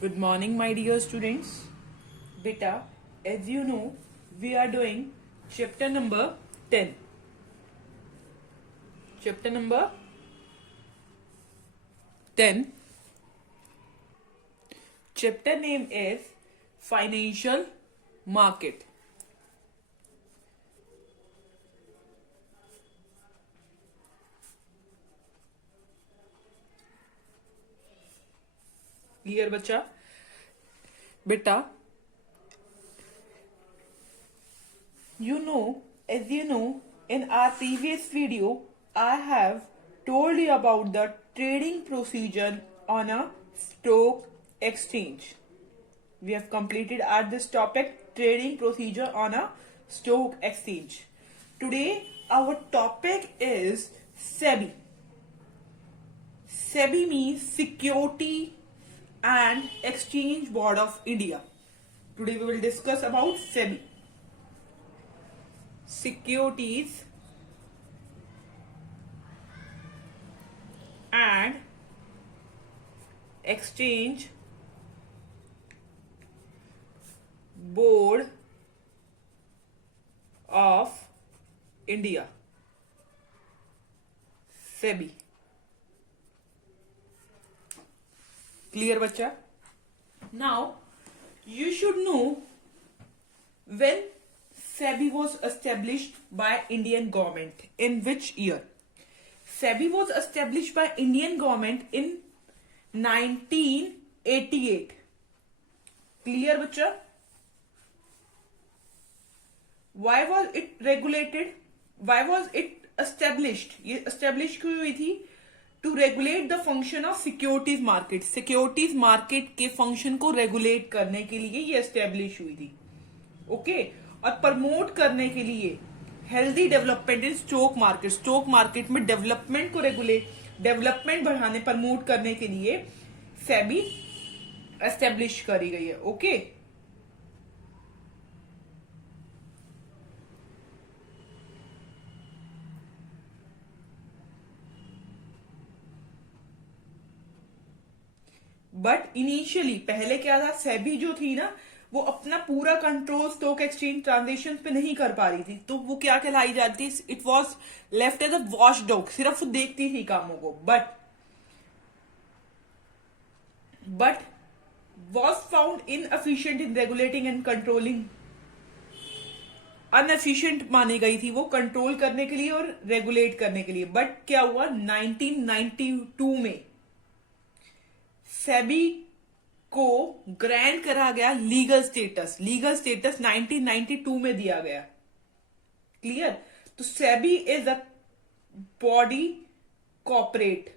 Good morning, my dear students. Beta, as you know, we are doing chapter number 10. Chapter number 10. Chapter name is Financial Market. Clear, बच्चा? बेटा, as you know, in our previous video, I have told you about the trading procedure on a stock exchange. We have completed at this topic, trading procedure on a stock exchange. Today, our topic is SEBI. SEBI means Security and Exchange Board of India. Today we will discuss about SEBI. Securities and Exchange Board of India. SEBI. Clear, bachcha? Now, you should know when SEBI was established by Indian government. In which year? SEBI was established by Indian government in 1988. Clear, bachcha? Why was it regulated? Why was it established? ये established क्यों हुई थी? To regulate the function of securities market. Securities market के function को regulate करने के लिए ये establish हुई थी. Okay? और प्रमोट करने के लिए healthy development in stock market. Stock market में डेवलपमेंट को डेवलपमेंट बढ़ाने प्रमोट करने के लिए सेबी एस्टेब्लिश करी गई है. ओके बट इनिशियली पहले क्या था, सेबी जो थी ना वो अपना पूरा कंट्रोल स्टॉक एक्सचेंज ट्रांजेक्शन पे नहीं कर पा रही थी. तो वो क्या कहलाई जाती है? It was left as a watchdog. सिर्फ वो देखती थी कामों को. But was found inefficient in regulating and controlling. Inefficient मानी गई थी वो कंट्रोल करने के लिए और रेगुलेट करने के लिए. बट क्या हुआ, 1992 में सेबी को ग्रांट करा गया लीगल स्टेटस. लीगल स्टेटस 1992 में दिया गया. क्लियर? तो SEBI is a body corporate.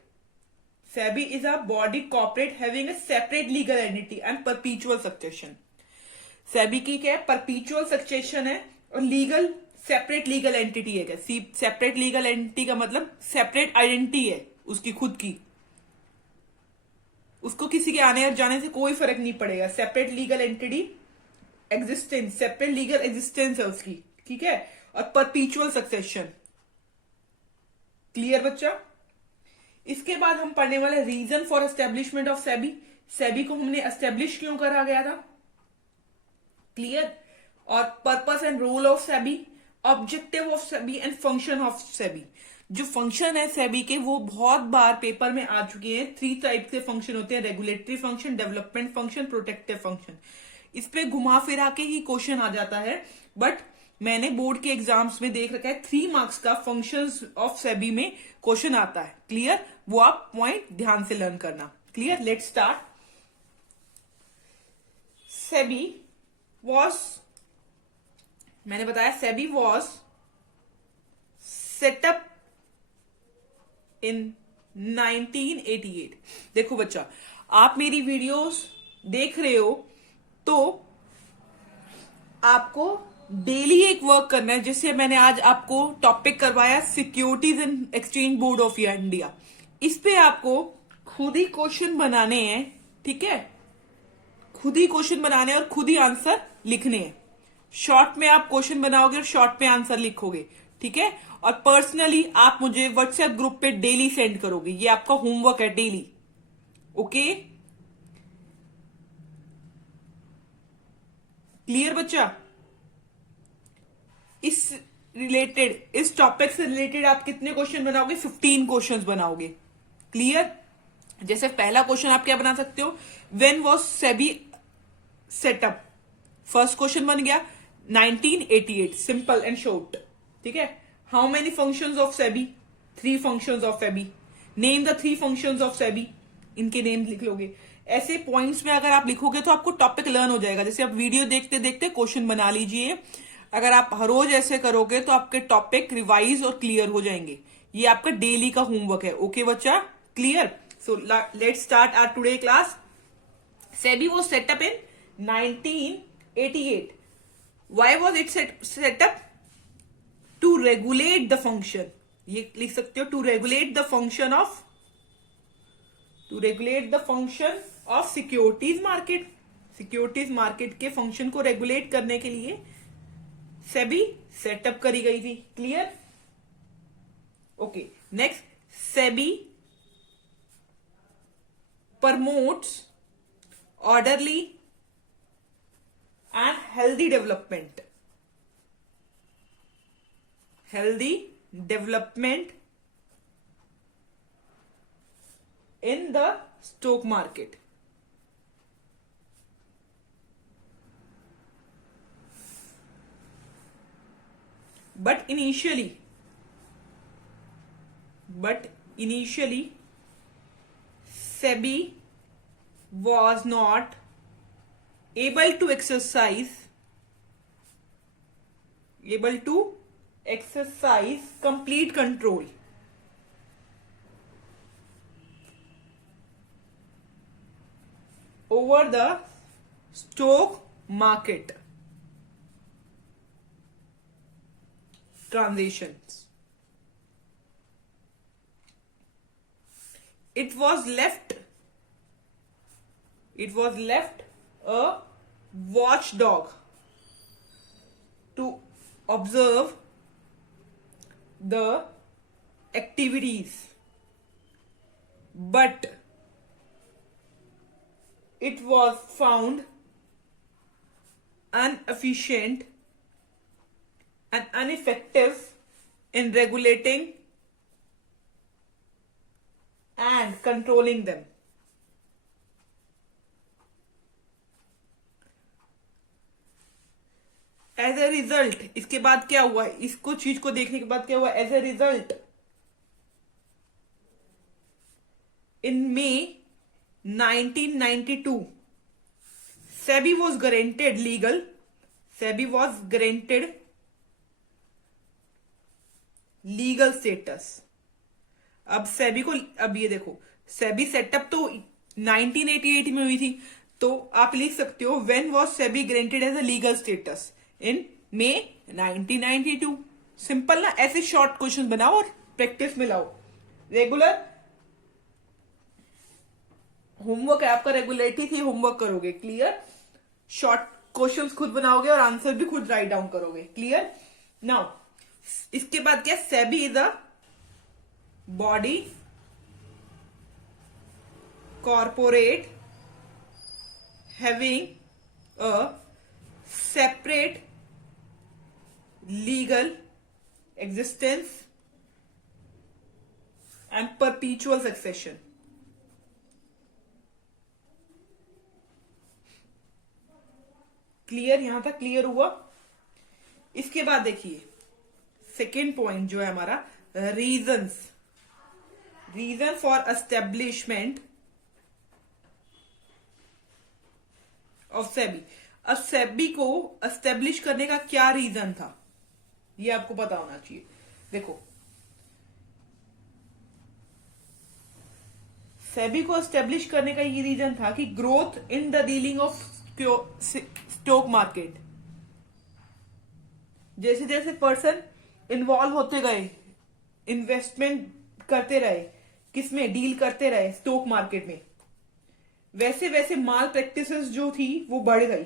SEBI is a body corporate having a separate legal entity and परपीचुअल succession. SEBI की क्या है? परपीचुअल सक्सेशन है और लीगल सेपरेट लीगल एंटिटी है. क्या सेपरेट लीगल एंटिटी का मतलब सेपरेट आइडेंटिटी है उसकी खुद की. उसको किसी के आने और जाने से कोई फर्क नहीं पड़ेगा. Separate legal entity existence, separate legal existence है उसकी. ठीक है? और परपीचुअल सक्सेशन. क्लियर बच्चा? इसके बाद हम पढ़ने वाले reason for establishment of SEBI. SEBI को हमने एस्टेब्लिश क्यों करा गया था. क्लियर? और purpose and role of SEBI, objective of SEBI and function of SEBI. जो फंक्शन है सेबी के वो बहुत बार पेपर में आ चुके हैं. 3 टाइप के फंक्शन होते हैं: regulatory function, development function, protective function. इस पे घुमा फिरा के ही क्वेश्चन आ जाता है. बट मैंने बोर्ड के एग्जाम्स में देख रखा है 3 मार्क्स का फंक्शंस ऑफ सेबी में क्वेश्चन आता है. क्लियर? वो आप पॉइंट ध्यान से लर्न करना. Clear? Let's start. SEBI was, मैंने बताया सेबी वॉज सेटअप इन 1988. देखो बच्चा, आप मेरी वीडियोस देख रहे हो तो आपको डेली एक वर्क करना है. जिससे मैंने आज आपको टॉपिक करवाया securities and exchange board of India. इस पे आपको खुद ही क्वेश्चन बनाने हैं. ठीक है? खुद ही क्वेश्चन बनाने और खुद ही आंसर लिखने हैं. शॉर्ट में आप क्वेश्चन बनाओगे और शॉर्ट में आंसर लिखोगे. ठीक है? और पर्सनली आप मुझे व्हाट्सएप ग्रुप पे डेली सेंड करोगे. ये आपका होमवर्क है डेली. ओके? क्लियर बच्चा? इस टॉपिक से रिलेटेड आप कितने क्वेश्चन बनाओगे? 15 क्वेश्चन बनाओगे। क्लियर? जैसे पहला क्वेश्चन आप क्या बना सकते हो, when was SEBI setup? First question बन गया 1988, सिंपल एंड शॉर्ट। ठीक है। How many functions of SEBI? 3 functions of SEBI. Name the 3 functions of SEBI, इनके नेम लिख लोगे। ऐसे पॉइंट्स में अगर आप लिखोगे तो आपको टॉपिक लर्न हो जाएगा। जैसे आप वीडियो देखते देखते क्वेश्चन बना लीजिए। अगर आप हर रोज ऐसे करोगे तो आपके टॉपिक रिवाइज और क्लियर हो जाएंगे। ये आपका डेली का होमवर्क है। ओके बच्चा? Clear? So let's start our today class. SEBI was set up in 1988. Why was it set up? To regulate the function. ये लिख सकते हो, to regulate the function of securities market. Securities market के function को regulate करने के लिए सेबी सेटअप करी गई थी। Clear? Okay. Next, SEBI promotes orderly and healthy development. Healthy development in the stock market. But initially SEBI was not able to exercise complete control over the stock market transactions. It was left a watchdog to observe the activities, but it was found inefficient and ineffective in regulating and controlling them. As a result, इसके बाद क्या हुआ? इसको चीज को देखने के बाद क्या हुआ? As a result, in May 1992, SEBI was granted legal status. अब ये देखो, सेबी सेटअप तो 1988 में हुई थी, तो आप लिख सकते हो when was SEBI granted as a legal status? In May 1992। Simple ना? ऐसे शॉर्ट क्वेश्चन बनाओ और प्रैक्टिस में लाओ। रेगुलर होमवर्क है आपका, रेगुलरिटी थी, होमवर्क करोगे। क्लियर? शॉर्ट क्वेश्चंस खुद बनाओगे और आंसर भी खुद राइट डाउन करोगे। क्लियर? नाउ इसके बाद क्या? SEBI is a body corporate having a separate legal existence and परपीचुअल succession. Clear? यहां तक क्लियर हुआ? इसके बाद देखिए सेकेंड पॉइंट जो है हमारा, reason for establishment of SEBI. अब सेबी को एस्टेब्लिश करने का क्या रीजन था, ये आपको पता होना चाहिए। देखो, सेबी को एस्टेब्लिश करने का ये रीजन था कि growth in the dealing of stock market. जैसे जैसे पर्सन इन्वॉल्व होते गए, इन्वेस्टमेंट करते रहे, किसमें? डील करते रहे स्टॉक मार्केट में, वैसे वैसे माल प्रैक्टिसेस जो थी वो बढ़ गई।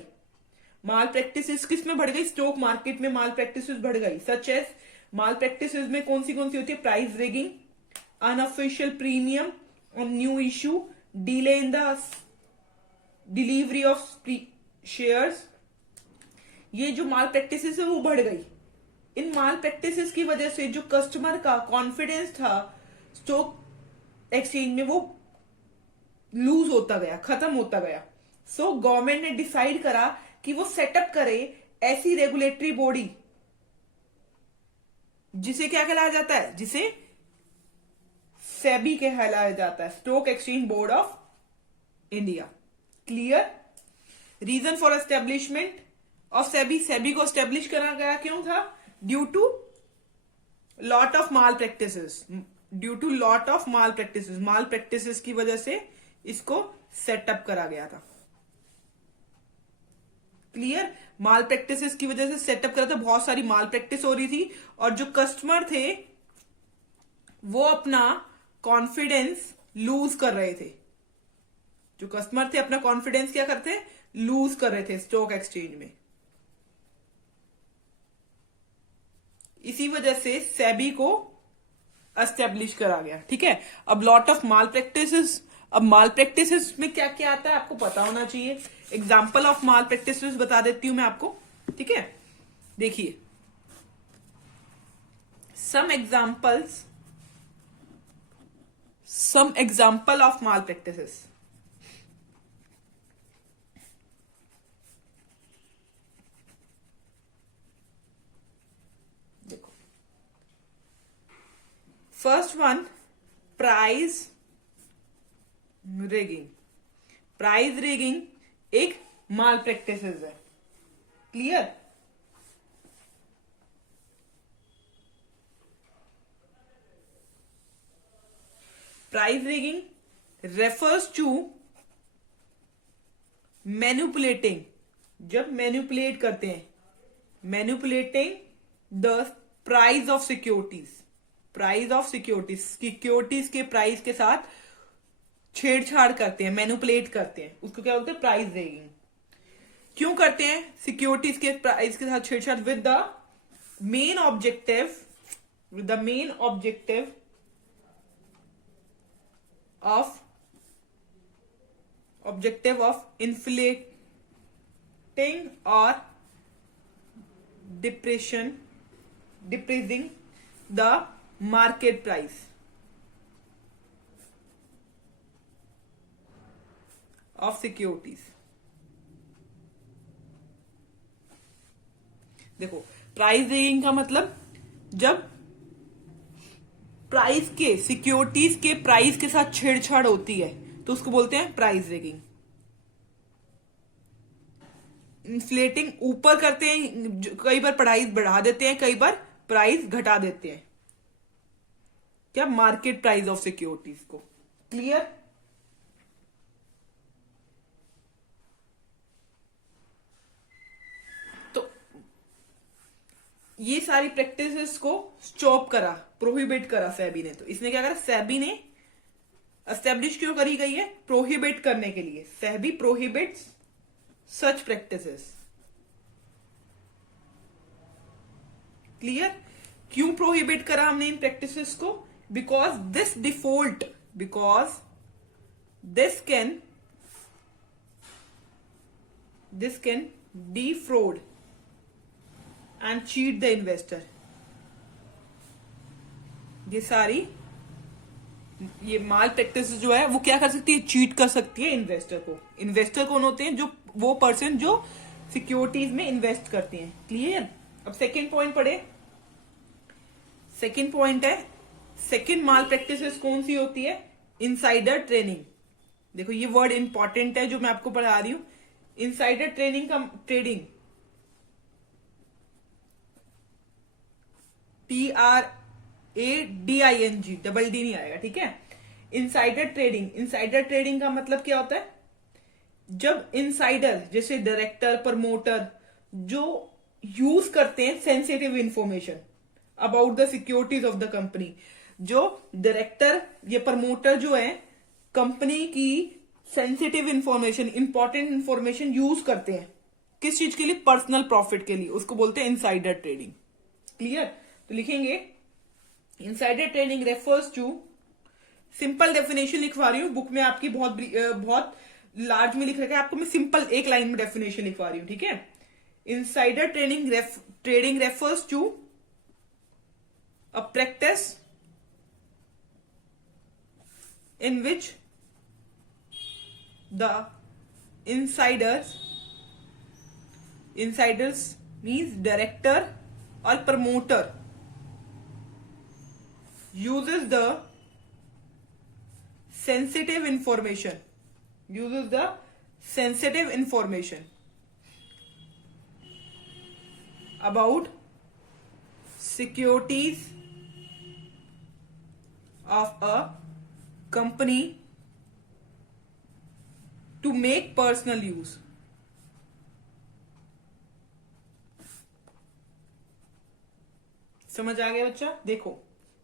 माल प्रैक्टिसेस किस में बढ़ गई? स्टॉक मार्केट में माल प्रैक्टिसेस बढ़ गई। सच एज माल प्रैक्टिसेस में कौन सी होती है? Price rigging, unofficial premium on new issue, delay in the delivery of shares, ये जो माल प्रैक्टिसेस है वो बढ़ गई। इन माल प्रैक्टिसेस की वजह से जो कस्टमर का कॉन्फिडेंस था स्टॉक एक्सचेंज में वो लूज होता गया, खत्म होता गया। सो गवर्नमेंट ने डिसाइड करा कि वो सेटअप करे ऐसी रेगुलेटरी बॉडी जिसे क्या कहलाया जाता है, जिसे सेबी कहलाया जाता है, stock exchange board of India. Clear? Reason for establishment of SEBI, SEBI को एस्टेब्लिश करा गया क्यों था? Due to lot of malpractices, due to lot of malpractices, malpractices की वजह से इसको सेटअप करा गया था। क्लियर? माल प्रैक्टिसेस की वजह से सेटअप करा था, बहुत सारी माल प्रैक्टिस हो रही थी और जो कस्टमर थे वो अपना कॉन्फिडेंस लूज कर रहे थे। जो कस्टमर थे अपना कॉन्फिडेंस क्या करते, लूज कर रहे थे स्टॉक एक्सचेंज में। इसी वजह से सेबी को एस्टेब्लिश करा गया। ठीक है, अब लॉट ऑफ माल प्रैक्टिसेस, अब माल प्रैक्टिसेस में क्या क्या आता है आपको पता होना चाहिए। एग्जाम्पल ऑफ माल प्रैक्टिसेस बता देती हूं मैं आपको। ठीक है, देखिए some example of malpractices. देखो, first one, price rigging. Price rigging एक माल प्रैक्टिसेस है। Clear? Price rigging refers to manipulating, जब मैनिपुलेट करते हैं, manipulating the price of securities, price of securities, securities के प्राइस के साथ छेड़छाड़ करते हैं, मैनिपुलेट करते हैं, उसको क्या बोलते हैं? Price rigging. क्यों करते हैं सिक्योरिटीज के प्राइस के साथ छेड़छाड़? With the main objective, with the main objective of inflating or depressing the market price of securities। देखो, प्राइस रिगिंग का मतलब जब प्राइस के, सिक्योरिटीज के प्राइस के साथ छेड़छाड़ होती है तो उसको बोलते हैं प्राइस रिगिंग। इन्फ्लेटिंग ऊपर करते हैं, कई बार प्राइस बढ़ा देते हैं, कई बार प्राइस घटा देते हैं, क्या? मार्केट प्राइस ऑफ सिक्योरिटीज को। क्लियर? तो ये सारी प्रैक्टिसेस को स्टॉप करा, प्रोहिबिट करा सेबी ने। तो इसने क्या करा, सेबी ने एस्टेब्लिश क्यों करी गई है? प्रोहिबिट करने के लिए। सेबी प्रोहिबिट्स सच प्रैक्टिसेस। क्लियर? क्यों प्रोहिबिट करा हमने इन प्रैक्टिसेस को? Because this default, because this can defraud and cheat the investor. ये सारी, ये माल प्रैक्टिस जो है वो क्या कर सकती है? चीट कर सकती है इन्वेस्टर को। इन्वेस्टर कौन होते हैं? जो वो पर्सन जो सिक्योरिटीज में इन्वेस्ट करते हैं। क्लियर? अब सेकंड पॉइंट पढ़े। सेकंड पॉइंट है, सेकंड माल प्रैक्टिसेस कौन सी होती है? Insider trading. देखो, ये वर्ड इंपॉर्टेंट है जो मैं आपको पढ़ा रही हूं। इनसाइडर ट्रेडिंग का ट्रेडिंग TRADING, डबल डी नहीं आएगा। ठीक है? इनसाइडर ट्रेडिंग, इनसाइडर ट्रेडिंग का मतलब क्या होता है? जब इनसाइडर जैसे डायरेक्टर, प्रमोटर जो यूज करते हैं sensitive information about the securities of the company, जो डायरेक्टर या प्रमोटर जो है कंपनी की sensitive information, important information use करते हैं, किस चीज के लिए? पर्सनल प्रॉफिट के लिए, उसको बोलते हैं इनसाइडर ट्रेडिंग। क्लियर? तो लिखेंगे insider trading refers to, simple definition लिखवा रही हूं, बुक में आपकी बहुत लार्ज में लिख रखा है, आपको मैं सिंपल एक लाइन में डेफिनेशन लिखवा रही हूं। ठीक है? Insider trading refers to a practice in which the insiders means director or promoter uses the sensitive information about securities of a company to make personal use. समझ आ गया बच्चा? देखो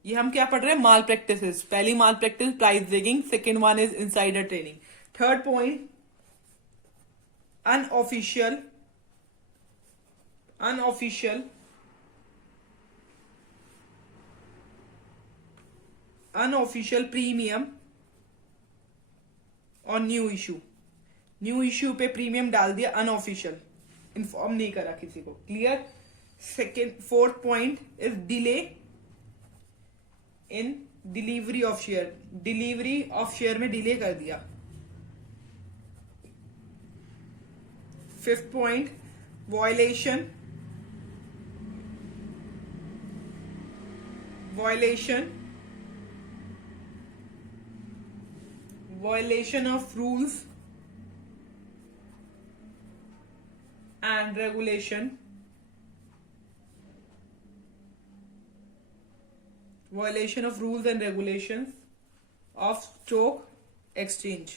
ये हम क्या पढ़ रहे हैं, माल प्रैक्टिसेस. पहली malpractice price rigging, second one is insider trading. Third point unofficial premium और न्यू इश्यू पे प्रीमियम डाल दिया, अनऑफिशियल, इन्फॉर्म नहीं करा किसी को. Clear? Fourth point is delay in delivery of share में डिले कर दिया. Fifth point violation of rules and regulations of stock exchange.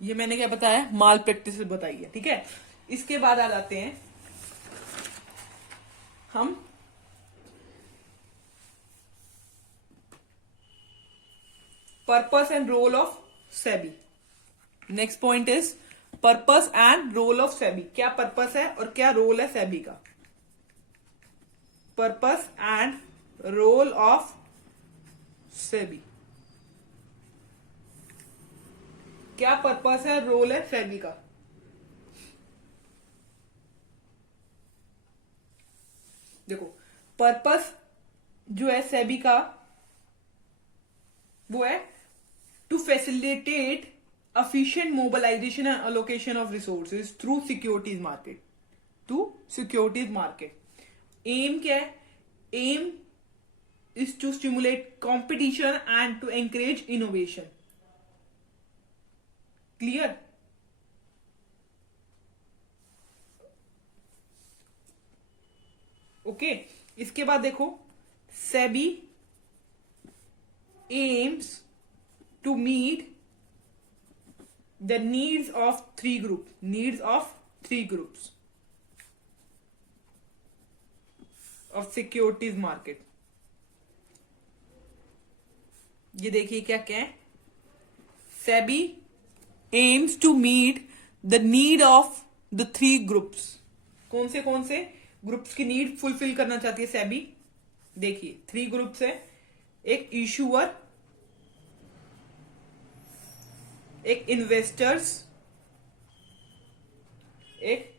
ये मैंने क्या बताया, माल प्रैक्टिस बताई है. ठीक है, इसके बाद आ जाते हैं हम purpose and role of SEBI. Next point is purpose and role of SEBI. क्या पर्पस है और क्या रोल है सेबी का? Purpose and role of SEBI. क्या पर्पस है, रोल है सेबी का? देखो पर्पस जो है सेबी का वो है to facilitate efficient mobilization and allocation of resources through securities market. Aim क्या है? Aim is to stimulate competition and to encourage innovation. Clear? Okay. इसके बाद देखो SEBI aims to meet the needs of three groups of securities market. ये देखिए क्या क्या है. SEBI aims to meet the need of the three groups. कौन से ग्रुप्स की नीड फुलफिल करना चाहती है SEBI? देखिए 3 ग्रुप्स है. एक इशूअर, एक इन्वेस्टर्स, एक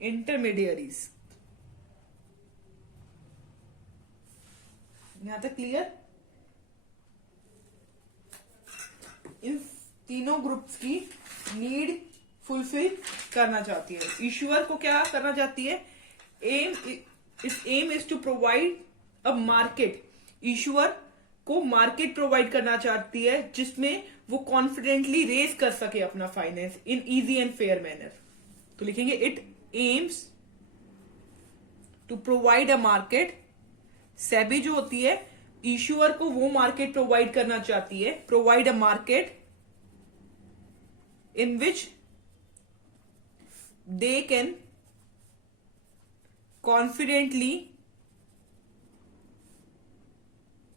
इंटरमीडियरीज. यहां तक क्लियर? इन तीनों ग्रुप्स की नीड फुलफिल करना चाहती है. इशूअर को क्या करना चाहती है? Aim is to provide a market. Issuer को मार्केट प्रोवाइड करना चाहती है जिसमें वो कॉन्फिडेंटली रेज कर सके अपना finance in easy and fair manner. तो लिखेंगे it aims to provide a market. SEBI जो होती है इशूअर को वो मार्केट प्रोवाइड करना चाहती है, provide a market in which they can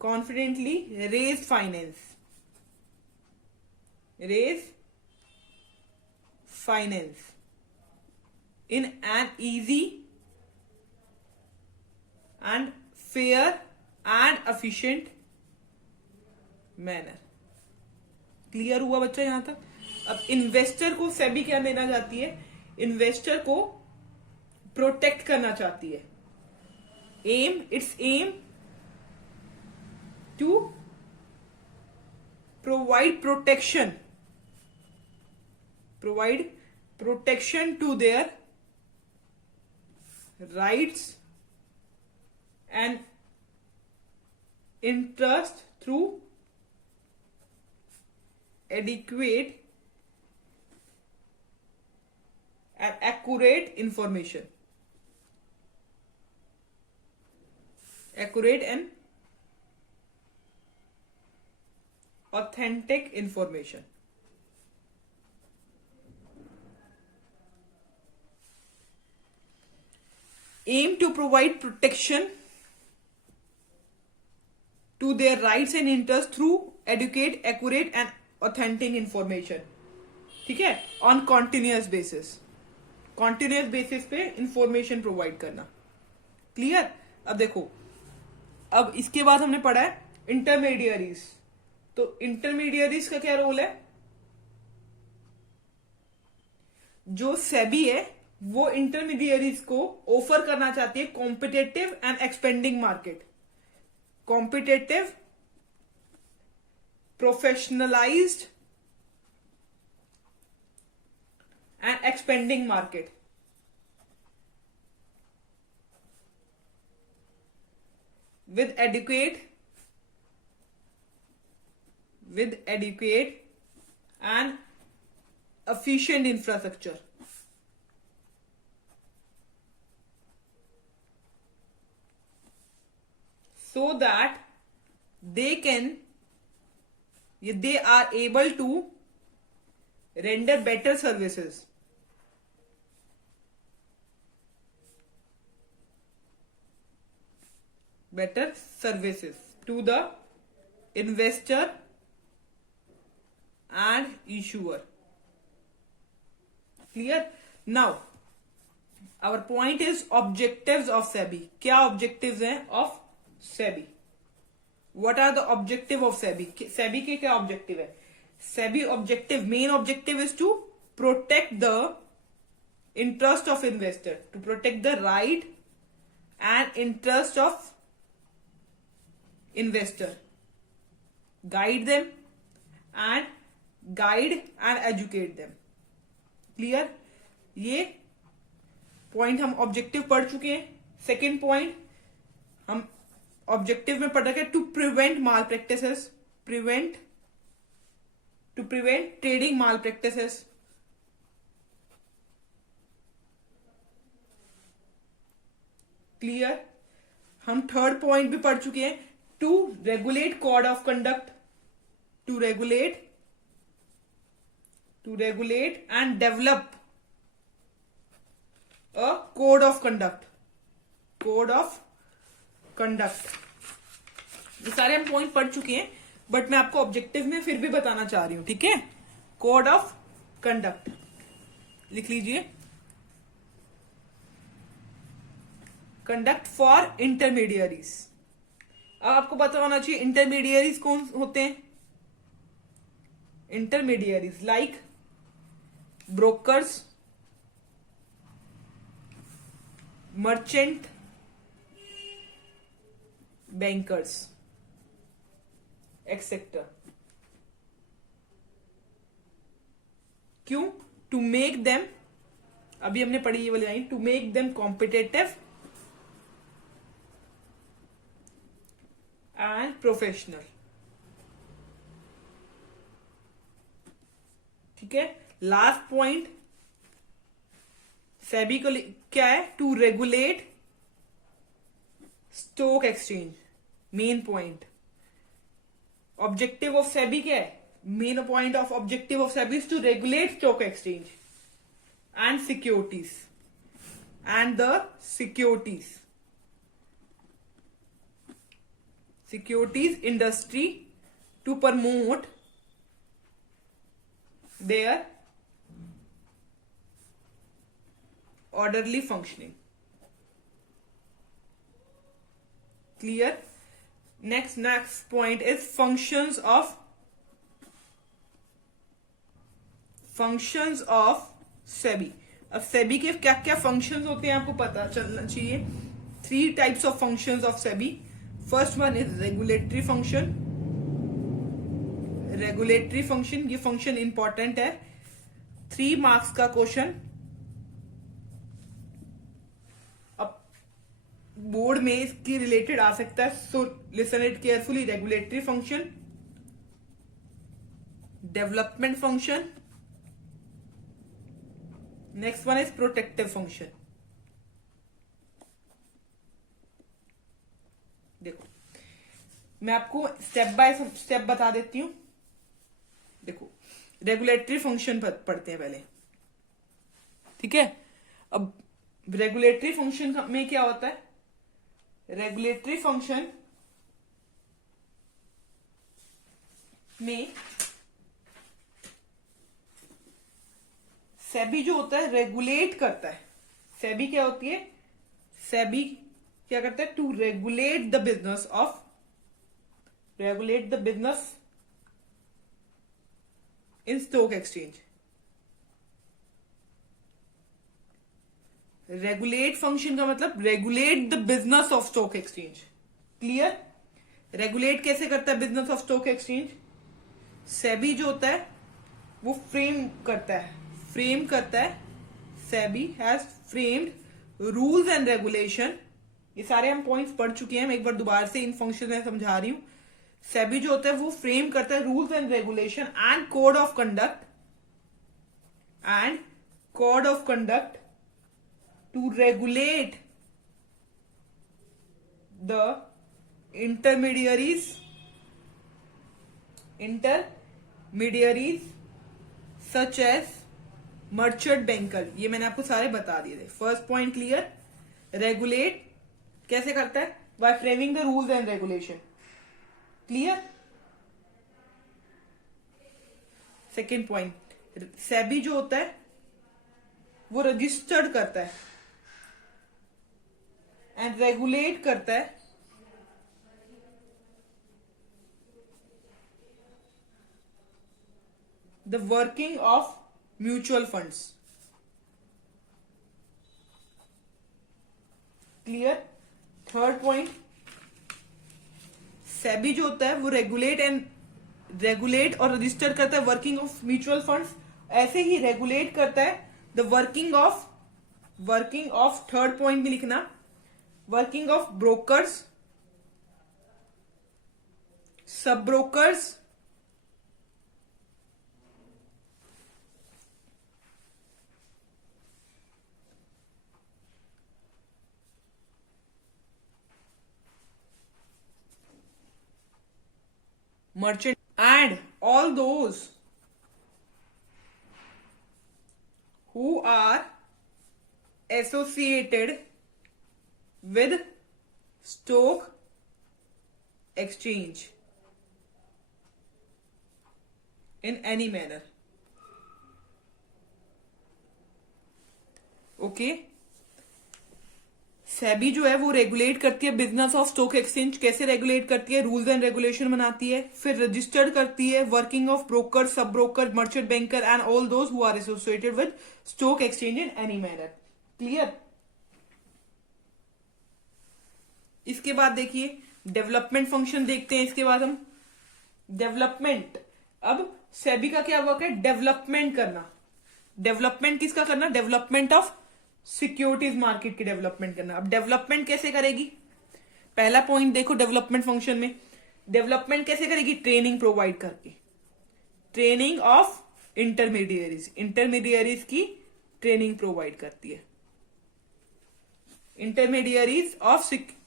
confidently raise finance in an easy and fair and efficient manner. Clear हुआ बच्चा यहां तक? अब इन्वेस्टर को सेबी क्या देना चाहती है? इन्वेस्टर को प्रोटेक्ट करना चाहती है. It's aim to provide protection to their rights and interest through adequate and accurate information. Accurate and authentic information. Aim to provide protection to their rights and interests through adequate, accurate and authentic information. ठीक है, on continuous basis पे information provide करना. Clear? अब देखो, अब इसके बाद हमने पढ़ा है इंटरमीडियरीज. तो इंटरमीडियरीज का क्या रोल है? जो सेबी है वो इंटरमीडियरीज को ऑफर करना चाहती है competitive and expanding market. Competitive, professionalised and expanding market with adequate and efficient infrastructure. So that they are able to render better services. To the investor and issuer. Clear? Now our point is objectives of SEBI. क्या objectives हैं of SEBI? What are the objective of SEBI? SEBI के क्या objective है? SEBI main objective is to protect the interest of investor, to protect the right and interest of investor, guide and educate them. Clear? ये point हम objective पढ़ चुके हैं. Second point हम objective में पढ़ रखे to prevent malpractices, to prevent trading malpractices. Clear? हम थर्ड पॉइंट भी पढ़ चुके हैं to regulate code of conduct, to regulate and develop a code of conduct. ये सारे हम पॉइंट पढ़ चुके हैं, बट मैं आपको ऑब्जेक्टिव में फिर भी बताना चाह रही हूं. ठीक है? कोड ऑफ कंडक्ट लिख लीजिए. Conduct for intermediaries. अब आपको पता होना चाहिए इंटरमीडियरीज कौन होते हैं. Intermediaries like brokers, merchant, bankers etcetera. क्यों? टू मेक देम, अभी हमने पढ़ी ये वाली line, to make them competitive and professional. ठीक है? लास्ट पॉइंट सेबी को क्या है? To regulate stock exchange. Main point objective of SEBI क्या है? Main point of objective of SEBI is to regulate stock exchange and securities and the securities industry to promote their orderly functioning. Clear? Next point is functions of functions of SEBI. अब सेबी के क्या क्या functions होते हैं आपको पता चलना चाहिए। 3 types of functions of SEBI. First one is regulatory function. Regulatory function, ये फंक्शन इंपॉर्टेंट है, 3 मार्क्स का क्वेश्चन। अब बोर्ड में इसकी रिलेटेड आ सकता है, so listen it carefully. Regulatory function, development function, next one is protective function. देखो मैं आपको स्टेप बाय स्टेप बता देती हूं। देखो रेगुलेटरी फंक्शन पढ़ते हैं पहले, ठीक है। अब रेगुलेटरी फंक्शन में क्या होता है? रेगुलेटरी फंक्शन में सेबी जो होता है रेगुलेट करता है। सेबी क्या होती है? सेबी क्या करता है? To regulate the business of, regulate the business in stock exchange. Regulate function का मतलब regulate the business of stock exchange. Clear? Regulate कैसे करता है business of stock exchange? SEBI जो होता है वो फ्रेम करता है, फ्रेम करता है। SEBI has framed rules and regulation. ये सारे हम पॉइंट्स पढ़ चुके हैं, मैं एक बार दोबारा से इन फंक्शन में समझा रही हूं। सेबी जो होता है वो फ्रेम करता है rules and regulation and code of conduct, and code of conduct to regulate the intermediaries such as merchant banker. ये मैंने आपको सारे बता दिए थे। First point clear? रेगुलेट कैसे करता है? By framing the rules and regulation. Clear? Second point, SEBI जो होता है वो रजिस्टर्ड करता है एंड रेगुलेट करता है the working of mutual funds. Clear? Third point, SEBI जो होता है वो रेगुलेट और रजिस्टर करता है वर्किंग ऑफ म्यूचुअल फंड्स। ऐसे ही रेगुलेट करता है the working of third point भी लिखना, वर्किंग ऑफ ब्रोकर्स, सब brokers, merchant, and all those who are associated with stock exchange in any manner. Okay? SEBI जो है वो रेगुलेट करती है बिजनेस ऑफ स्टॉक एक्सचेंज। कैसे रेगुलेट करती है? रूल्स एंड रेगुलेशन बनाती है, फिर रजिस्टर्ड करती है working of broker, sub broker, merchant banker and all those who are associated with stock exchange in any manner. Clear? इसके बाद देखिए डेवलपमेंट फंक्शन देखते हैं। इसके बाद हम डेवलपमेंट, अब सेबी का क्या वर्क है? डेवलपमेंट करना। डेवलपमेंट किसका करना? डेवलपमेंट ऑफ सिक्योरिटीज मार्केट की डेवलपमेंट करना। अब डेवलपमेंट कैसे करेगी? पहला पॉइंट देखो डेवलपमेंट फंक्शन में, डेवलपमेंट कैसे करेगी? ट्रेनिंग प्रोवाइड करके, ट्रेनिंग ऑफ इंटरमीडियरीज की ट्रेनिंग प्रोवाइड करती है। Intermediaries of securities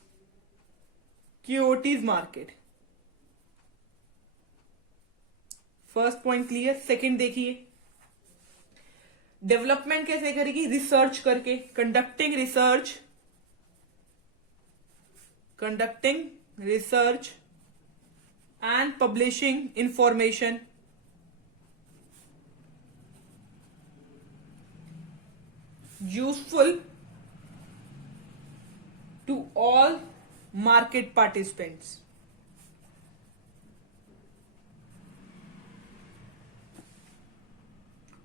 market. First point clear? Second देखिए डेवलपमेंट कैसे करेगी? रिसर्च करके, conducting research and publishing information useful to all market participants.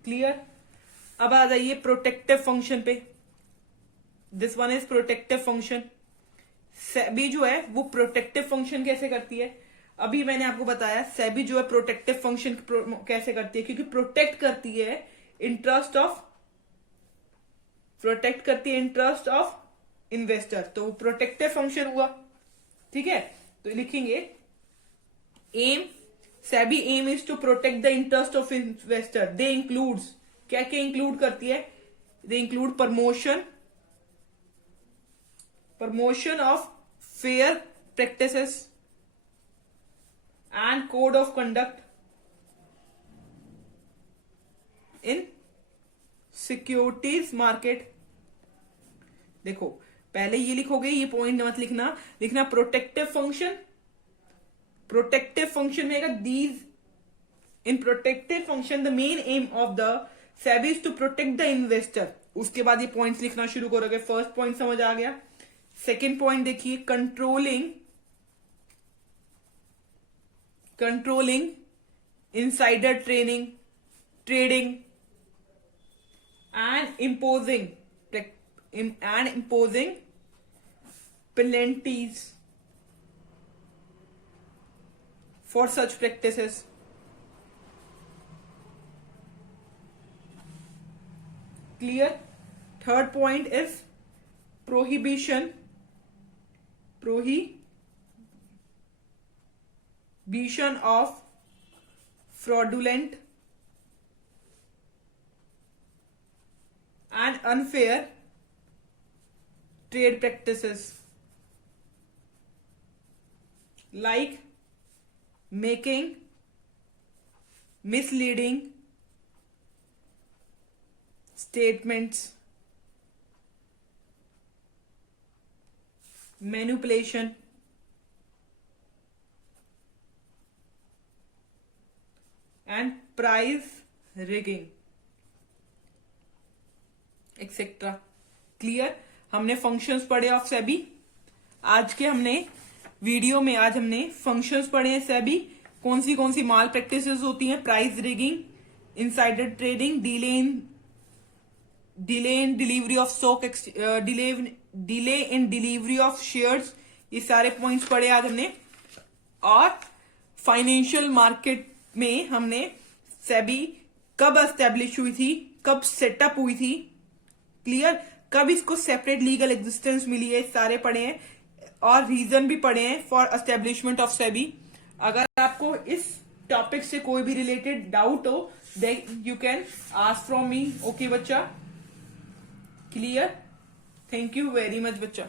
Clear. अब आ जाइए प्रोटेक्टिव फंक्शन पे। This one is protective function. SEBI जो है वो प्रोटेक्टिव फंक्शन कैसे करती है, अभी मैंने आपको बताया। सेबी जो है प्रोटेक्टिव फंक्शन कैसे करती है, क्योंकि प्रोटेक्ट करती है इंटरेस्ट ऑफ इन्वेस्टर, तो वो प्रोटेक्टिव फंक्शन हुआ। ठीक है, तो लिखेंगे aim, SEBI aim is to protect the interest of investor. They includes, क्या क्या इंक्लूड करती है, they include promotion of fair practices and code of conduct in securities market. देखो पहले ये लिखोगे, ये पॉइंट मत लिखना प्रोटेक्टिव फंक्शन में these in protective function the main aim of the SEBI is to protect the investor. उसके बाद ये पॉइंट्स लिखना शुरू करोगे। फर्स्ट पॉइंट समझ आ गया। सेकेंड पॉइंट देखिए, controlling insider trading and imposing penalties for such practices. Clear? Third point is prohibition of fraudulent and unfair trade practices, like making misleading statements, manipulation, and price rigging, etcetera. Clear. हमने functions पढ़े of SEBI. आज हमने functions पढ़े हैं सेबी। कौन सी माल practices होती हैं, price rigging, insider trading, delay in delivery of stock, delay in delivery of shares, ये सारे पॉइंट्स पढ़े आज हमने। और फाइनेंशियल मार्केट में हमने सेबी कब एस्टेब्लिश हुई थी, कब सेटअप हुई थी, क्लियर, कब इसको सेपरेट लीगल एग्जिस्टेंस मिली है, सारे पढ़े हैं। और रीजन भी पढ़े हैं फॉर एस्टेब्लिशमेंट ऑफ सेबी। अगर आपको इस टॉपिक से कोई भी रिलेटेड डाउट हो, then you can ask from me. Okay बच्चा, clear. Thank you very much बच्चा।